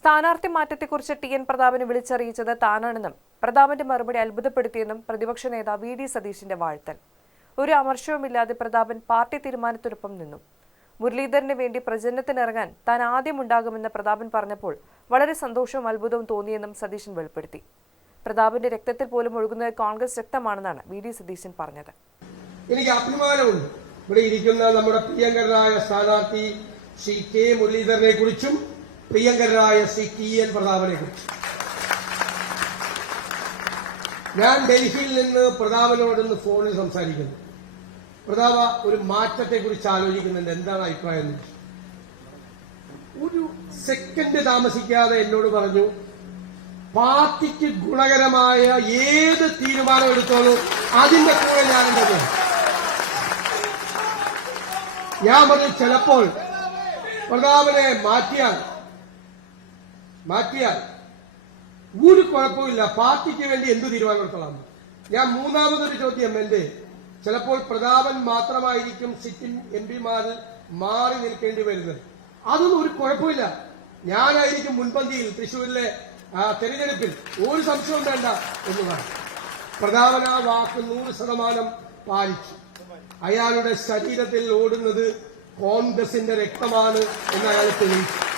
സ്ഥാനാർത്ഥി മാറ്റത്തെക്കുറിച്ച് T N പ്രതാപനെ വിളിച്ചറിയിച്ചത് താനാണെന്നും പ്രതാപന്റെ മറുപടി അത്ഭുതപ്പെടുത്തിയെന്നും പ്രതിപക്ഷ നേതാവ് വി ഡി സതീഷിന്റെ വാഴ്ത്തൽ. ഒരു അമർഷവുമില്ലാതെ പ്രതാപൻ പാർട്ടി തീരുമാനത്തിനൊപ്പം നിന്നു. മുരളീധരന് വേണ്ടി പ്രചരണത്തിനിറങ്ങാൻ താൻ ആദ്യം ഉണ്ടാകുമെന്ന് പ്രതാപൻ പറഞ്ഞപ്പോൾ വളരെ സന്തോഷവും അത്ഭുതവും തോന്നിയെന്നും സതീശൻ വെളിപ്പെടുത്തി. പ്രതാപന്റെ രക്തത്തിൽ പോലും ഒഴുകുന്നത് കോൺഗ്രസ് രക്തമാണെന്നാണ് വി ഡി സതീശൻ പറഞ്ഞത്. എനിക്ക് അഭിമാനമുണ്ട്. ഇവിടെ ഇരിക്കുന്ന നമ്മുടെ പ്രിയങ്കരനായ സ്ഥാനാർത്ഥി ശ്രീ കെ മുരളീധരനെ കുറിച്ചും പ്രിയങ്കരനായ ശ്രീ ടി എൻ പ്രതാപനെ കുറിച്ച്. ഞാൻ ഡൽഹിയിൽ നിന്ന് പ്രതാപനോടൊന്ന് ഫോണിൽ സംസാരിക്കുന്നു. പ്രതാപ ഒരു മാറ്റത്തെ കുറിച്ച് ആലോചിക്കുന്നുണ്ട്. എന്താണ് അഭിപ്രായം എന്ന് ഒരു സെക്കൻഡ് താമസിക്കാതെ എന്നോട് പറഞ്ഞു പാർട്ടിക്ക് ഗുണകരമായ ഏത് തീരുമാനം എടുത്തോളൂ അതിന്റെ കൂടെ ഞാനുണ്ടെന്ന് ഞാൻ പറഞ്ഞു ചിലപ്പോൾ പ്രതാപനെ മാറ്റിയാൽ മാറ്റിയാൽ ഒരു കുഴപ്പമില്ല പാർട്ടിക്ക് വേണ്ടി എന്ത് തീരുമാനം എടുത്തോളാം? ഞാൻ മൂന്നാമതൊരു ചോദ്യം എന്റെ ചിലപ്പോൾ പ്രതാപൻ മാത്രമായിരിക്കും സിറ്റിംഗ് എം പിമാരിൽ മാറി നിൽക്കേണ്ടി വരുന്നത്. അതൊന്നും ഒരു കുഴപ്പമില്ല ഞാനായിരിക്കും മുൻപന്തിയിൽ തൃശൂരിലെ തെരഞ്ഞെടുപ്പിൽ. ഒരു സംശയവും വേണ്ട എന്ന് പറഞ്ഞു പ്രതാപന ആ വാക്ക് നൂറ് ശതമാനം പാലിച്ചു. അയാളുടെ ശരീരത്തിൽ ഓടുന്നത് കോൺഗ്രസിന്റെ രക്തമാണ് എന്ന് അയാൾ തെളിയിച്ചു.